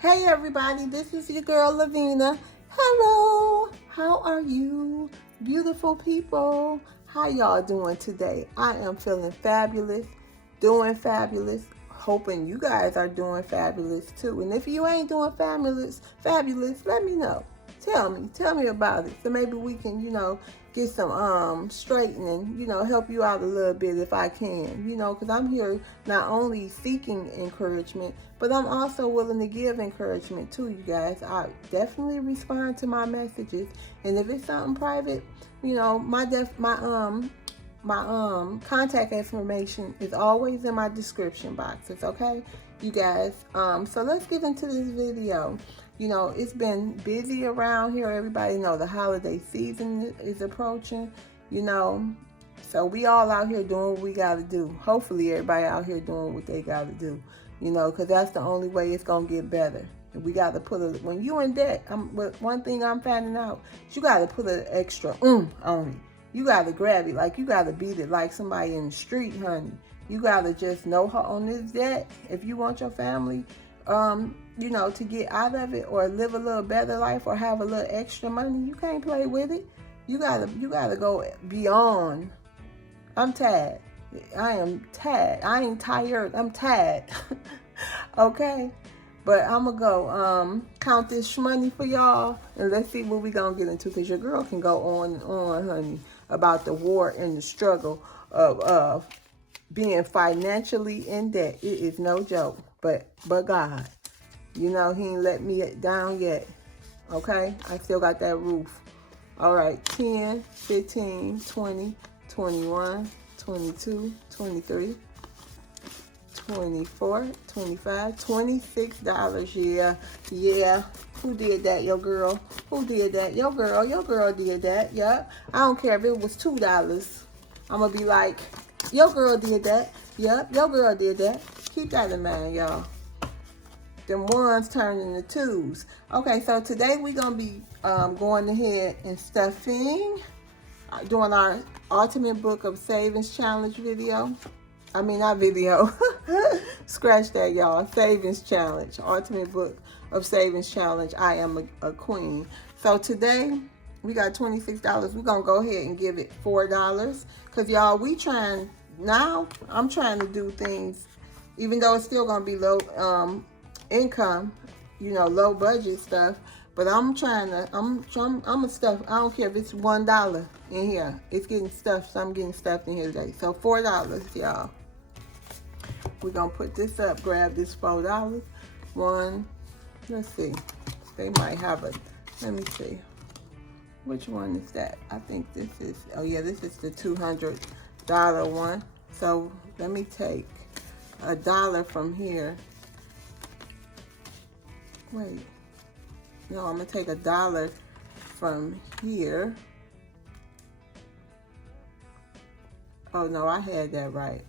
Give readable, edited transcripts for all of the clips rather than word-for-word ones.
Hey everybody, this is your girl Loveena. Hello, how are you? Beautiful people. How y'all doing today? I am feeling fabulous, doing fabulous, hoping you guys are doing fabulous too. And if you ain't doing fabulous, let me know. Tell me about it. So maybe we can, get some straightening, help you out a little bit if I can, because I'm here not only seeking encouragement, but I'm also willing to give encouragement to you guys. I definitely respond to my messages, and if it's something private, my contact information is always in my description boxes, okay, you guys. So let's get into this video. It's been busy around here. Everybody know the holiday season is approaching, so we all out here doing what we got to do. Hopefully everybody out here doing what they got to do, because that's the only way it's going to get better. We got to when you in debt, one thing I'm finding out, you got to put an extra on it. You got to grab it, like you got to beat it like somebody in the street, honey. You got to just know her on this debt. If you want your family, to get out of it or live a little better life or have a little extra money, you can't play with it. You gotta go beyond. I'm tired. I am tired. I ain't tired. I'm tired. Okay? But I'm gonna go count this money for y'all, and let's see what we gonna get into, because your girl can go on and on, honey, about the war and the struggle of being financially in debt. It is no joke. But God, he ain't let me down yet. Okay? I still got that roof. All right, 10, 15, 20, 21, 22, 23, 24, 25, $26. Yeah. Who did that? Your girl. Who did that? Your girl. Your girl did that. Yep. I don't care if it was $2. I'm going to be like, your girl did that. Yep, your girl did that. Keep that in mind, y'all. Them ones turn into twos. Okay, so today we're going to be going ahead and stuffing, doing our Ultimate Book of Savings Challenge video. I mean, not video. Scratch that, y'all. Savings Challenge. Ultimate Book of Savings Challenge. I am a queen. So today, we got $26. We're going to go ahead and give it $4. Because, y'all, I'm trying to do things, even though it's still going to be low income, low budget stuff. But I'm a stuff. I don't care if it's $1 in here. It's getting stuffed, so I'm getting stuffed in here today. So $4, y'all. We're going to put this up, grab this $4. Let's see. They might have let me see. Which one is that? I think this is, oh yeah, this is the $200 one. So let me take $1 from here. Wait. No, I'm going to take $1 from here. Oh no, I had that right.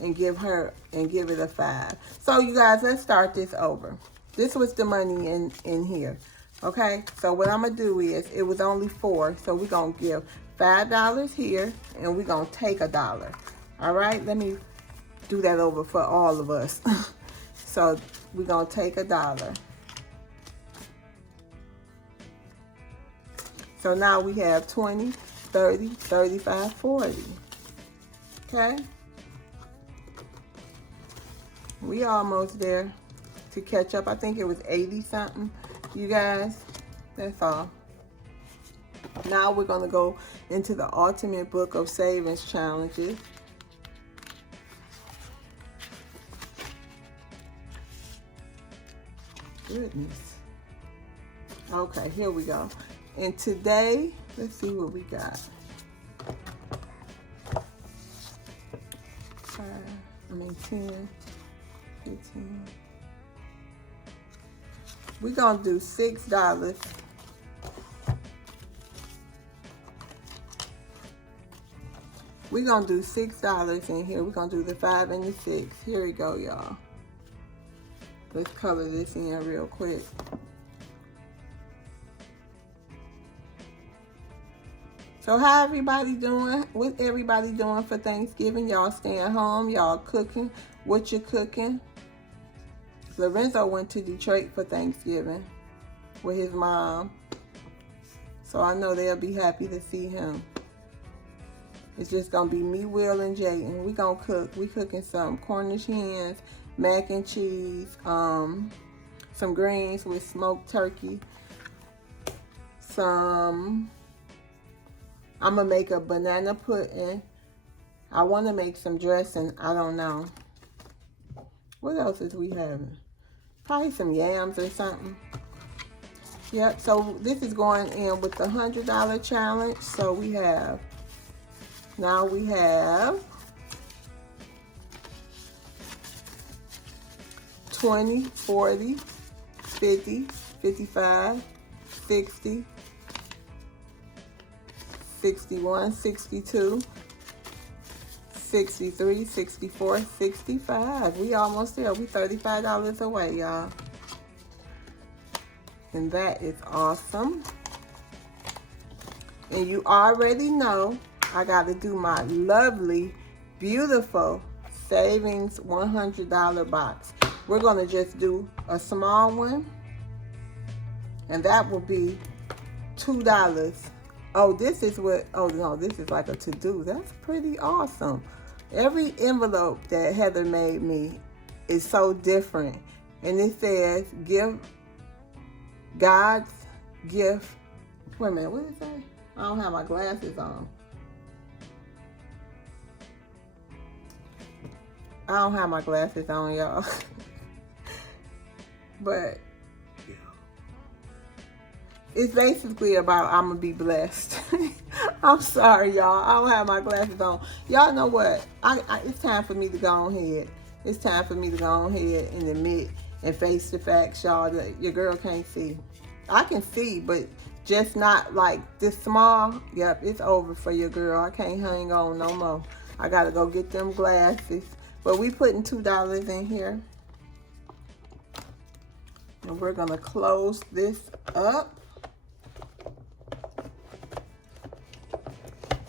And give it a 5. So you guys, let's start this over. This was the money in here. Okay, so what I'm going to do is, it was only 4, so we're going to give $5 here, and we're going to take $1. All right, let me do that over for all of us. So we're going to take $1. So now we have 20, 30, 35, 40. Okay? We almost there to catch up. I think it was 80 something. You guys, that's all. Now we're going to go into the Ultimate Book of Savings Challenges. Goodness. Okay, here we go. And today, let's see what we got. 10, 15. We're going to do $6. We're going to do $6 in here. We're going to do the 5 and the 6. Here we go, y'all. Let's color this in real quick. So how everybody doing? What everybody doing for Thanksgiving? Y'all staying home? Y'all cooking? What you cooking? Lorenzo went to Detroit for Thanksgiving with his mom. So I know they'll be happy to see him. It's just gonna be me, Will, and Jayden. We gonna cook. We cooking some Cornish hens, mac and cheese, some greens with smoked turkey. I'm gonna make a banana pudding. I wanna make some dressing. I don't know. What else is we having? Probably some yams or something. Yep, so this is going in with the $100 challenge. So now we have 20, 40, 50, 55, 60, 61, 62, 63, 64, 65. We almost there. We $35 away, y'all. And that is awesome. And you already know I got to do my lovely, beautiful savings $100 box. We're going to just do a small one. And that will be $2. Oh, this is what, oh no, this is like a to-do. That's pretty awesome. Every envelope that Heather made me is so different. And it says, give God's gift. Wait a minute, what did it say? I don't have my glasses on. I don't have my glasses on, y'all. But it's basically about I'm gonna be blessed. I'm sorry, y'all. I don't have my glasses on. Y'all know what? It's time for me to go ahead. It's time for me to go ahead and admit and face the facts, y'all, that your girl can't see. I can see, but just not like this small. Yep, it's over for your girl. I can't hang on no more. I gotta go get them glasses. But we putting $2 in here. And we're gonna close this up.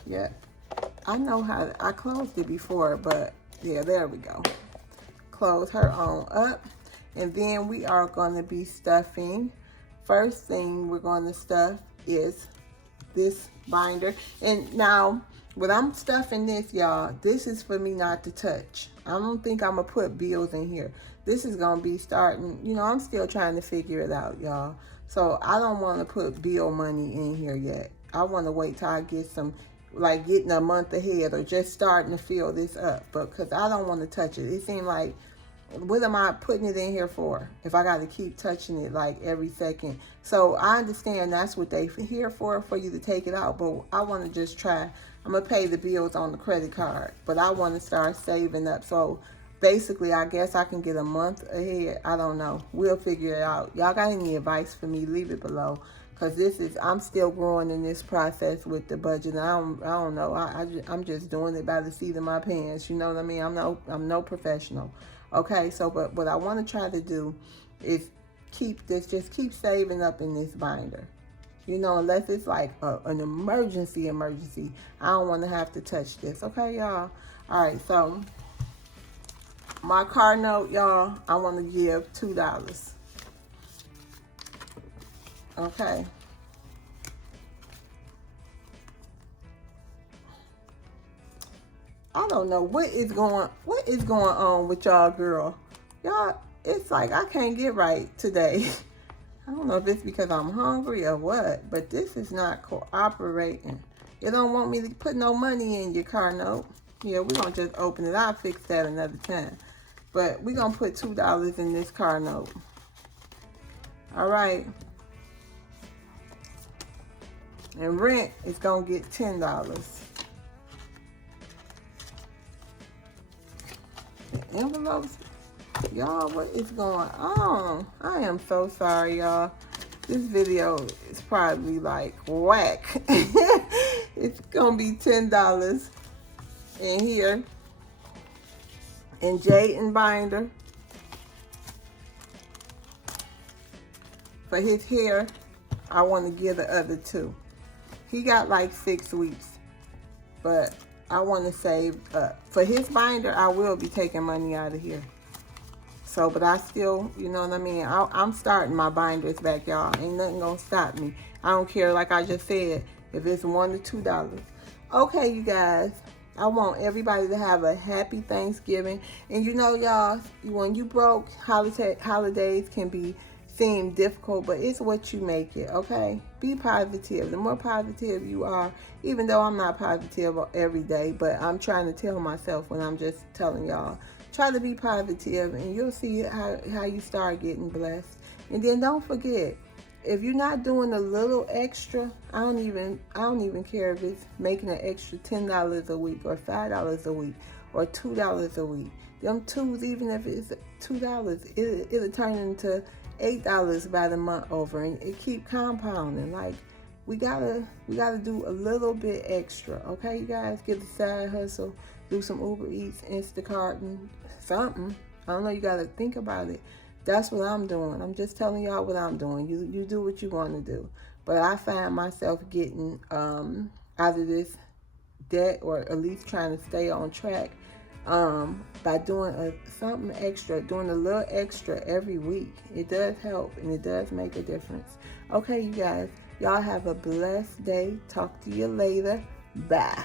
Yeah, I know how I closed it before, but yeah, there we go. Close her on up. And then we are going to be stuffing. First thing we're going to stuff is this binder. And now, when I'm stuffing this, y'all, this is for me not to touch. I don't think I'm going to put bills in here. This is going to be starting, you know, I'm still trying to figure it out, y'all. So I don't want to put bill money in here yet. I want to wait till I get some, like getting a month ahead or just starting to fill this up. But because I don't want to touch it. It seemed like, what am I putting it in here for if I got to keep touching it like every second? So I understand that's what they here for you to take it out. But I want to just try. I'm going to pay the bills on the credit card. But I want to start saving up. So basically, I guess I can get a month ahead. I don't know. We'll figure it out. Y'all got any advice for me? Leave it below. Because I'm still growing in this process with the budget. I don't know. I'm just doing it by the seat of my pants. You know what I mean? I'm no professional. Okay, so but what I want to try to do is just keep saving up in this binder. You know, unless it's like an emergency. I don't want to have to touch this. Okay, y'all? All right, so my car note, y'all, I want to give $2. Okay. I don't know what is going on with y'all, girl. Y'all, it's like I can't get right today. I don't know if it's because I'm hungry or what, but this is not cooperating. You don't want me to put no money in your car note. Yeah, we're going to just open it. I'll fix that another time. But we're going to put $2 in this car note. All right. And rent is going to get $10. The envelopes, y'all, what is going on? I am so sorry, y'all. This video is probably like whack. It's going to be $10 in here. And Jayden binder. For his hair, I want to give the other $2. He got like 6 weeks, but I want to save up. For his binder, I will be taking money out of here. So, but I still, you know what I mean? I'm starting my binders back, y'all. Ain't nothing gonna stop me. I don't care, like I just said, if it's $1 to $2. Okay, you guys. I want everybody to have a happy Thanksgiving. And you know, y'all, when you broke, holidays can seem difficult, but it's what you make it, okay? Be positive. The more positive you are, even though I'm not positive every day, but I'm trying to tell myself when I'm just telling y'all, try to be positive, and you'll see how you start getting blessed. And then don't forget, if you're not doing a little extra, I don't even care if it's making an extra $10 a week or $5 a week or $2 a week. Them twos, even if it's $2, it'll turn into $8 by the month over, and it keep compounding. Like, we gotta do a little bit extra, okay, you guys? Get the side hustle, do some Uber Eats, Instacart, and something. I don't know, you gotta think about it. That's what I'm doing. I'm just telling y'all what I'm doing. You do what you want to do. But I find myself getting out of this debt, or at least trying to stay on track, by doing something extra, doing a little extra every week. It does help, and it does make a difference. Okay, you guys. Y'all have a blessed day. Talk to you later. Bye.